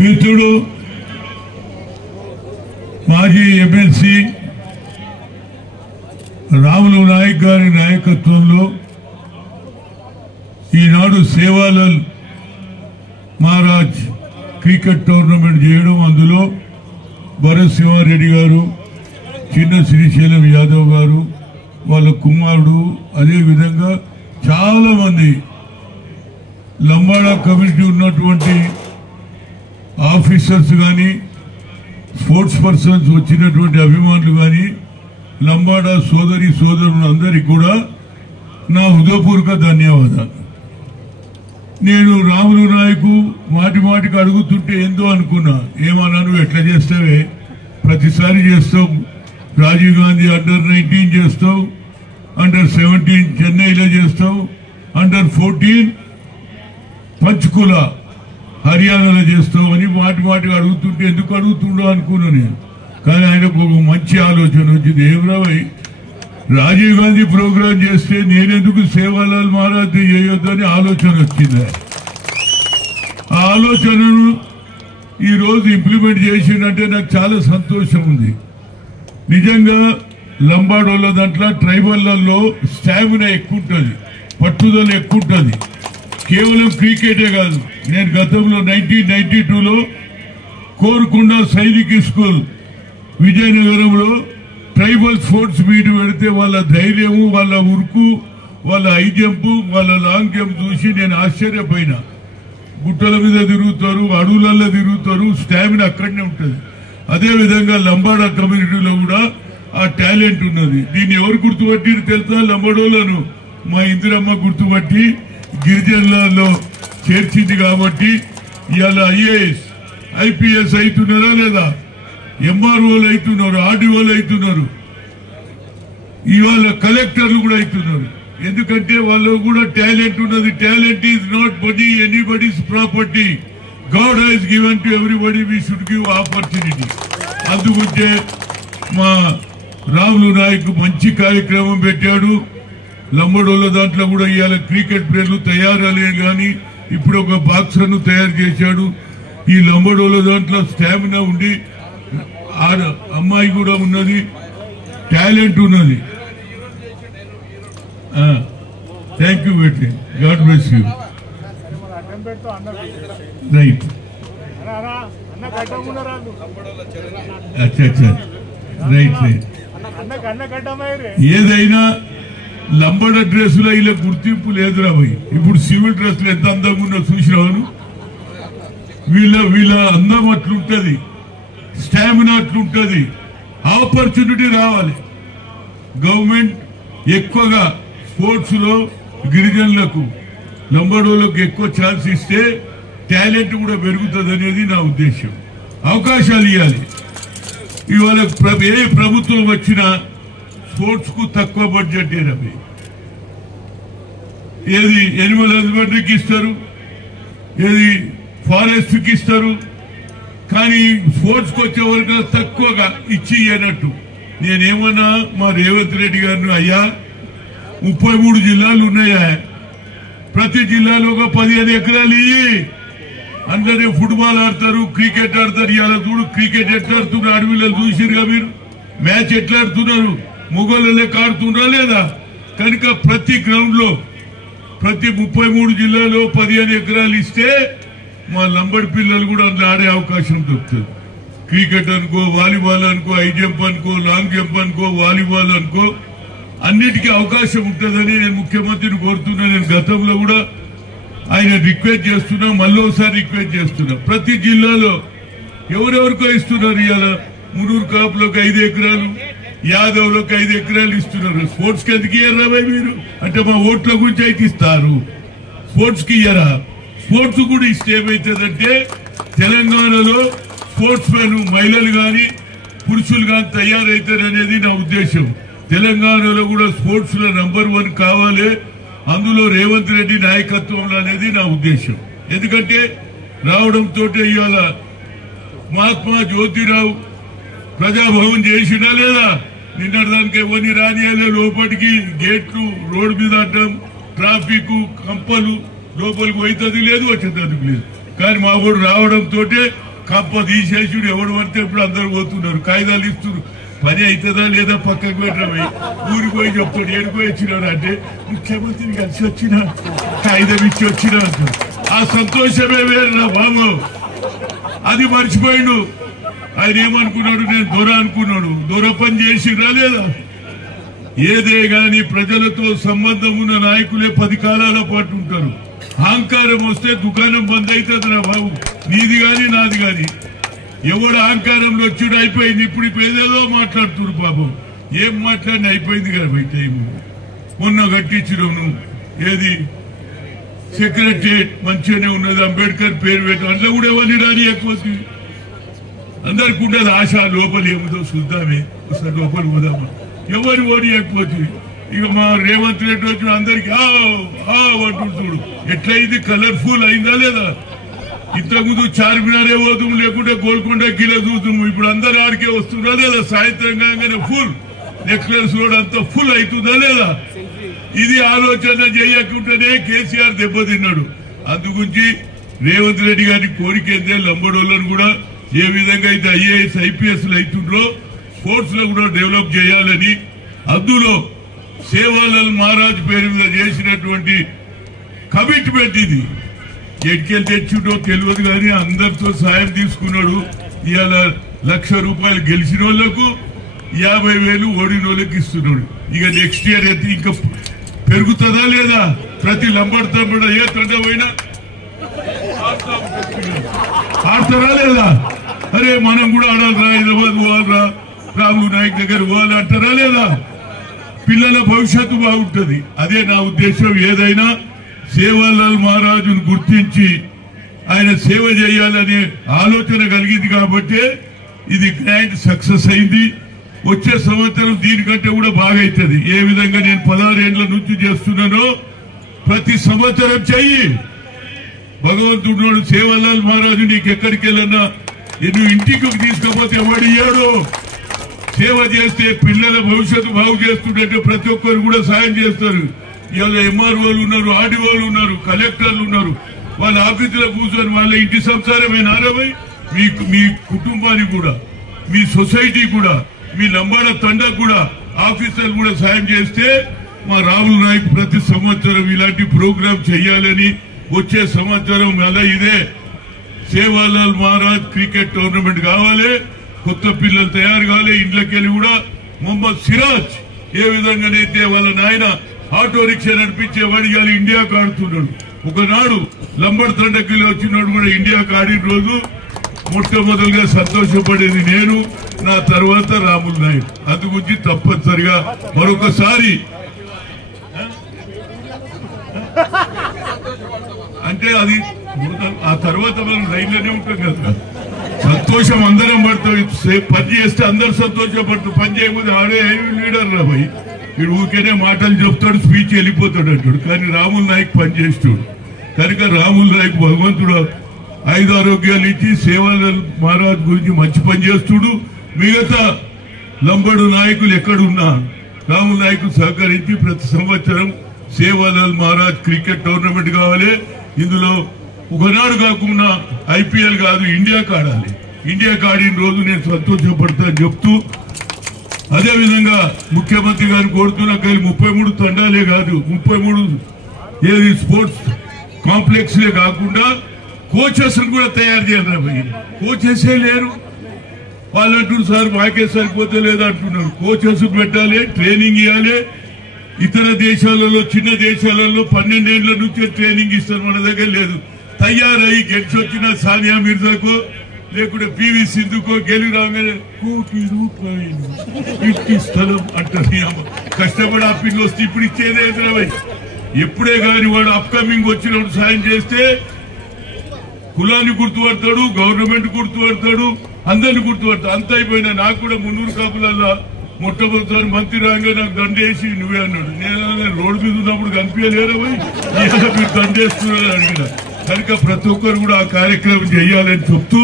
మిత్రుడు మాజీ ఎమ్మెల్సీ రాములు నాయక్ గారి నాయకత్వంలో ఈనాడు సేవాలాల్ మహారాజ్ క్రికెట్ టోర్నమెంట్ చేయడం, అందులో భరత్ సింహారెడ్డి గారు, చిన్న శ్రీశైలం యాదవ్ గారు, వాళ్ళ కుమారుడు, అదేవిధంగా చాలా మంది లంబాడా కమ్యూనిటీ ఉన్నటువంటి ఆఫీసర్స్ కానీ, స్పోర్ట్స్ పర్సన్స్ వచ్చినటువంటి అభిమానులు కానీ, లంబాడా సోదరి సోదరులు అందరికీ కూడా నా హృదయపూర్వక ధన్యవాదాలు. నేను రాములు నాయకు మాటి మాటికి అడుగుతుంటే ఏందో అనుకున్నా, ఏమన్నా నువ్వు ఎట్లా చేస్తావే, ప్రతిసారి చేస్తావు, రాజీవ్ గాంధీ అండర్-19 చేస్తావు, అండర్-17 చెన్నైలో చేస్తావు, అండర్-14 పంచకుల హర్యానాలో చేస్తావు అని మాటి మాటికి అడుగుతుంటే ఎందుకు అడుగుతుండో అనుకున్నా నేను. కానీ ఆయనకు ఒక మంచి ఆలోచన వచ్చింది, ఏమరా రాజీవ్ గాంధీ ప్రోగ్రాం చేస్తే నేనెందుకు సేవాలాల్ మహారాజ్ చేయొద్దని ఆలోచన వచ్చింది. ఆ ఆలోచనను ఈరోజు ఇంప్లిమెంట్ చేసిందంటే నాకు చాలా సంతోషం ఉంది. నిజంగా లంబాడోళ్ళ దాంట్లో ట్రైబల్లలో స్టామినా ఎక్కువ ఉంటుంది, పట్టుదల ఎక్కువ ఉంటుంది. కేవలం క్రికెటే కాదు, నేను గతంలో 1992లో కోరుకొండ సైనిక్ స్కూల్ విజయనగరంలో ట్రైబల్ స్పోర్ట్స్ మీట్ పెడితే వాళ్ళ ధైర్యము, వాళ్ళ ఉరుకు, వాళ్ళ హై జంప్, వాళ్ళ లాంగ్ జంప్ చూసి నేను ఆశ్చర్యపోయినా. గుట్టల మీద తిరుగుతారు, అడవులలో తిరుగుతారు, స్టామినా అక్కడనే ఉంటుంది. అదేవిధంగా లంబాడా కమ్యూనిటీలో కూడా ఆ టాలెంట్ ఉన్నది. దీన్ని ఎవరు గుర్తుపట్టిరు తెలుసా? లంబాడోళ్ళను మా ఇందిరమ్మ గుర్తుపట్టి గిరిజనులలో చేర్చింది. కాబట్టి ఇవాళ ఐఏఎస్ ఐపీఎస్ అవుతున్నారా లేదా, ఎంఆర్ఓలు అవుతున్నారు, ఆర్డీఓలు అవుతున్నారు, ఇవాళ కలెక్టర్లు కూడా అవుతున్నారు. ఎందుకంటే వాళ్ళు కూడా టాలెంట్ ఉన్నది. Talent is not body anybody's property, God has given to everybody, we should give opportunity. అందుకుంటే మా రాములు నాయక్ మంచి కార్యక్రమం పెట్టాడు. లంబడోళ్ళ దాంట్లో కూడా ఇవాళ క్రికెట్ ప్లేయర్లు తయారలే కానీ ఇప్పుడు ఒక బాక్సర్ను తయారు చేశాడు. ఈ లంబడోళ్ళ దాంట్లో స్టామినా ఉండి అమ్మాయి కూడా ఉన్నది, టాలెంట్ ఉన్నది. Thank you Beti, God bless you. Right, అచ్చా అచ్చా, రైట్ రైట్. ఏదైనా లంబడ డ్రెస్సులో ఇలా గుర్తింపు లేదురా భయ్. ఇప్పుడు సివిల్ డ్రెస్సులు ఎంత అందంగా ఉన్నా చూసినావు. వీళ్ళ అందం అట్లుంటది, స్టామినా అట్లుంటది. ఆపర్చునిటీ రావాలి. గవర్నమెంట్ ఎక్కువగా స్పోర్ట్స్ లో గిరిజనులకు, లంబడోళ్ళకు ఎక్కువ ఛాన్స్ ఇస్తే టాలెంట్ కూడా పెరుగుతుంది అనేది నా ఉద్దేశం. అవకాశాలు ఇవ్వాలి. ఇవాళ ఏ ప్రభుత్వం వచ్చినా స్పోర్ట్స్ కు తక్కువ బడ్జెట్ రవి. ఏది ఎనిమల్ హస్బెండరీకి ఇస్తారు, ఏది ఫారెస్ట్ కి ఇస్తారు, కానీ స్పోర్ట్స్ కి వచ్చే వరకు తక్కువగా ఇచ్చి అన్నట్టు. నేనేమన్నా మా రేవంత్ రెడ్డి గారిని, అయ్యా 33 జిల్లాలు ఉన్నాయా, ప్రతి జిల్లాలో ఒక 15 ఎకరాలు ఇయ్యి, అందరూ ఫుట్బాల్ ఆడతారు, క్రికెట్ ఆడతారు. ఇవాళ చూడు క్రికెట్ ఎట్లా ఆడుతున్నారు, అడవిలో చూసిరుగా మీరు, మ్యాచ్ ఎట్లా ఆడుతున్నారు, మొగోళ్ళ లెక్క ఆడుతున్నారా లేదా? కనుక ప్రతి గ్రౌండ్ లో ప్రతి 33 జిల్లాలో 15 ఎకరాలు ఇస్తే మా లంబడి పిల్లలు కూడా అందులో ఆడే అవకాశం దొరుకుతుంది. క్రికెట్ అనుకో, వాలీబాల్ అనుకో, హై జంప్ అనుకో, లాంగ్ జంప్ అనుకో, వాలీబాల్ అనుకో, అన్నిటికీ అవకాశం ఉంటుందని నేను ముఖ్యమంత్రిని కోరుతున్నా. నేను గతంలో కూడా ఆయన రిక్వెస్ట్ చేస్తున్నా, మళ్ళీ ఒకసారి రిక్వెస్ట్ చేస్తున్నా. ప్రతి జిల్లాలో ఎవరెవరికో ఇస్తున్నారు. ఇవాళ మునూరు కాపులోకి 5 ఎకరాలు, యాదవ్లోకి 5 ఎకరాలు ఇస్తున్నారు. స్పోర్ట్స్ కి ఎందుకు ఇయ్యరా మీరు అంటే మా ఓట్ల గురించి అయితే ఇస్తారు, స్పోర్ట్స్ కి ఇయ్యరా? స్పోర్ట్స్ కూడా ఇస్తే ఏమవుతుందంటే తెలంగాణలో స్పోర్ట్స్ మెన్ మహిళలు కానీ పురుషులు కానీ తయారవుతారనేది నా ఉద్దేశం. తెలంగాణలో కూడా స్పోర్ట్స్ లో నంబర్ 1 కావాలి, అందులో రేవంత్ రెడ్డి నాయకత్వంలో అనేది నా ఉద్దేశం. ఎందుకంటే రావడంతో ఇవాళ మహాత్మా జ్యోతిరావు ప్రజాభవన్ చేసినా లేదా, నిన్నటిదానికి ఎవరిని రానియాలే, లోపలికి గేట్లు రోడ్డు మీద అడ్డం, ట్రాఫిక్ కంపలు, లోపలికి పోయేది లేదు, వచ్చేది లేదు. కానీ మా ఊరు రావడంతో కంప తీసేసుడు ఎవడు పడితే ఇప్పుడు అందరు పోతున్నారు, కాగితాలు ఇస్తున్నారు. పని అవుతుందా లేదా పక్కకు పెట్టడమే ఊరికి పోయి చెప్తాడు ఏడుకోయి వచ్చినాడు అంటే ముఖ్యమంత్రిని కలిసి వచ్చినా కాగితం ఇచ్చి వచ్చినా అంటాడు. ఆ సంతోషమే వేరురా బాబు. అది మర్చిపోయిండు. ఆయన ఏమనుకున్నాడు, నేను దొర అనుకున్నాడు. దొర పని చేసిరా లేదా? ఏదే గాని ప్రజలతో సంబంధం ఉన్న నాయకులే 10 కాలాల పాటు ఉంటారు. అహంకారం వస్తే దుకాణం బంద్ అవుతుందిరా బాబు, నీది గాని నాది గాని. ఎవడు అహంకారంలో వచ్చుడు అయిపోయింది. ఇప్పుడు ఏదేదో మాట్లాడుతున్నారు పాపం. ఏం మాట్లాడిన అయిపోయింది కదా బయట. మొన్న కట్టించడం ఏది సెక్రటరియట్ మంచిగానే ఉన్నది, అంబేద్కర్ పేరు పెట్టడం, అందులో కూడా ఎవరిని రాని ఎక్కువ అందరికి ఉండదు ఆశ. లోపల ఏముందో చూద్దామే, ఒకసారి లోపల పోదామా. ఎవరు ఓడియకపోతుంది. ఇక మా రేవంత్ రెడ్డి వచ్చిన అందరికి అంటుంటాడు. ఎట్లయింది, కలర్ఫుల్ అయిందా లేదా? ఇంతకుముందు చార్మినారే పోతాం, లేకుంటే గోల్కొండ కిలో చూద్దాము. ఇప్పుడు అందరు ఆడికే వస్తుందా లేదా? సాయంత్రం కాగానే ఫుల్ నెక్లెస్ రోడ్ అంతా ఫుల్ అవుతుందా లేదా? ఇది ఆలోచన చేయకుండానే కేసీఆర్ దెబ్బతిన్నాడు. అందుగురించి రేవంత్ రెడ్డి గారి కోరిక ఏంటంటే లంబడోళ్ళను కూడా ఏ విధంగా అయితే ఐఏఎస్ ఐపీఎస్లు అవుతుండ్రో స్పోర్ట్స్ లో కూడా డెవలప్ చేయాలని, అందులో సేవాలాల్ మహారాజ్ పేరు మీద చేసినటువంటి కమిట్మెంట్ ఇది. ఎట్కెళ్ళి తెచ్చుంటో తెలియదు కానీ అందరితో సాయం తీసుకున్నాడు. ఇవాళ ₹1,00,000 గెలిచిన వాళ్లకు 50,000 ఓడిన వాళ్ళకి ఇస్తున్నాడు. ఇక నెక్స్ట్ ఇయర్ అయితే ఇంకా పెరుగుతుందా లేదా? ప్రతి లంబడతా కూడా ఏ తండ పోయినా ఆడతారా లేదా? అరే మనం కూడా ఆడాలరా, హైదరాబాద్ పోవాలరా, రాములు నాయక్ దగ్గర పోవాలి అంటారా లేదా? పిల్లల భవిష్యత్తు బాగుంటుంది. అదే నా ఉద్దేశం. ఏదైనా సేవాలాల్ మహారాజును గుర్తించి ఆయన సేవ చేయాలనే ఆలోచన కలిగింది కాబట్టి ఇది గ్రాండ్ సక్సెస్ అయింది. వచ్చే సంవత్సరం దీనికంటే కూడా బాగా అవుతుంది. ఏ విధంగా నేను 16 ఏళ్ల నుంచి చేస్తున్నానో ప్రతి సంవత్సరం చెయ్యి. భగవంతుడు సేవాలాల్ మహారాజు నీకు ఎక్కడికి వెళ్ళన్నా నువ్వు ఇంటికి తీసుకపోతే ఎవడు ఇయ్యాడు. సేవ చేస్తే పిల్లల భవిష్యత్తు బాగు చేస్తుంటే ప్రతి ఒక్కరు కూడా సాయం చేస్తారు. ఇవాళ ఎంఆర్ఓలు ఉన్నారు, ఆర్డీఓలు ఉన్నారు, కలెక్టర్లు ఉన్నారు. వాళ్ళ ఆఫీసులో కూర్చొని వాళ్ళ ఇంటి సంసారమే నారబై మీ కుటుంబానికి కూడా, మీ సొసైటీ కూడా, మీ లంబాడ తండకు కూడా ఆఫీసర్లు కూడా సాయం చేస్తే మా రాములు నాయక్ ప్రతి సంవత్సరం ఇలాంటి ప్రోగ్రాం చేయాలని, వచ్చే సంవత్సరం అలా ఇదే సేవాలాల్ మహారాజ్ క్రికెట్ టోర్నమెంట్ కావాలి, కొత్త పిల్లలు తయారు కావాలి. ఇంట్లోకెళ్ళి కూడా మొహమ్మద్ సిరాజ్ ఏ విధంగానైతే వాళ్ళ నాయన ఆటో రిక్షా నడిపించేవాడు ఇవాళ ఇండియాకు ఆడుతున్నాడు. ఒకనాడు లంబడ్ తండకిలో వచ్చినాడు కూడా ఇండియాకు ఆడిన రోజు మొట్టమొదటిగా సంతోషపడేది నేను, నా తర్వాత రాములు నాయక్. అందుగురించి తప్పనిసరిగా మరొకసారి అంటే అది ఆ తర్వాత మనం రైల్లోనే ఉంటాం కదా. సంతోషం అందరం పడతాం. పని చేస్తే అందరు సంతోషపడతాం. పని చేయకపోతే ఆడే లీడర్ రా భయ్, వీడు ఊరికేనే మాటలు చెప్తాడు, స్పీచ్ వెళ్ళిపోతాడు అంటాడు. కానీ రాములు నాయక్ పని చేస్తాడు కనుక రాములు నాయక్ భగవంతుడు 5 ఆరోగ్యాలు ఇచ్చి సేవాలాల్ మహారాజ్ గురించి మంచి పని చేస్తుడు. మిగతా లంబడు నాయకులు ఎక్కడున్నా రాములు నాయక్ సహకరించి ప్రతి సంవత్సరం సేవాలాల్ మహారాజ్ క్రికెట్ టోర్నమెంట్ కావాలి. ఇందులో ఒకనాడు కాకుండా ఐపీఎల్ కాదు, ఇండియాకి ఆడాలి. ఇండియాకి ఆడిన రోజు నేను సంతోషపడతా అని చెప్తూ, అదేవిధంగా ముఖ్యమంత్రి గారిని కోరుతున్నా కానీ 33 తండాలే కాదు, 33 ఏది స్పోర్ట్స్ కాంప్లెక్స్లే కాకుండా కోచెస్ కూడా తయారు చేయాలి. కోచెసే లేరు. వాళ్ళంటూ సార్ మాకే సరిపోతే లేదా అంటున్నారు. కోచెస్ పెట్టాలి, ట్రైనింగ్ ఇవ్వాలి. ఇతర దేశాలలో, చిన్న దేశాలలో 12 ఏళ్ల నుంచే ట్రైనింగ్ ఇస్తారు, మన దగ్గర లేదు. తయారయ్యి గెలిచి వచ్చిన సానియా మిర్జాకో లేకుంటే పివి సింధుకో గెలి రాగానే ₹1,00,000 స్థలం అంటారు. కష్టపడి ఆ పిల్లలు వస్తే ఇప్పుడు ఇచ్చేదే ఎదురవై. ఎప్పుడే కానీ వాడు అప్కమింగ్ వచ్చినప్పుడు సాయం చేస్తే కులాన్ని గుర్తుపడతాడు, గవర్నమెంట్ గుర్తుపడతాడు, అందరిని గుర్తుపడతాడు. అంత అయిపోయినా నాకు కూడా 300 కాపులల్లా మొట్టమొదటిసారి మంత్రి రాగా నాకు దండేసి నువ్వే అన్నాడు. నేను రోడ్డు మీద ఉన్నప్పుడు కనిపించలేరా పోయి మీరు దండేస్తున్నారని అడిగిన. కనుక ప్రతి ఒక్కరు కూడా ఆ కార్యక్రమం చేయాలని చెప్తూ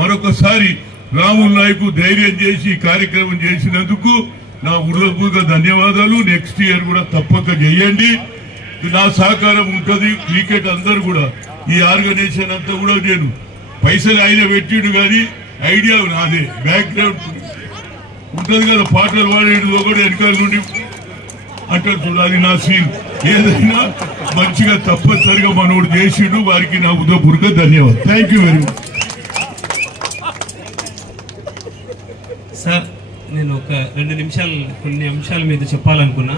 మరొకసారి రాములు నాయక్ ధైర్యం చేసి ఈ కార్యక్రమం చేసినందుకు నా హృదయపూర్వక ధన్యవాదాలు. నెక్స్ట్ ఇయర్ కూడా తప్పక చేయండి. నా సహకారం ఉంటుంది. క్రికెట్ అందరు కూడా ఈ ఆర్గనైజేషన్ అంతా కూడా నేను పైసలు ఆయన పెట్టిండు కానీ ఐడియా నాదే. బ్యాక్గ్రౌండ్ ఉంటుంది కదా, పాటలు పాడేది కూడా వెనకాల నుండి అంటారు చూడు, అది నా సీన్. ఏదైనా మంచిగా తప్పనిసరిగా మనోడు చేసిండు. వారికి నా హృదయపూర్వక ధన్యవాదాలు. Thank you very much. Sir, నేను ఒక 2 నిమిషాలు కొన్ని అంశాల మీద చెప్పాలనుకున్నా.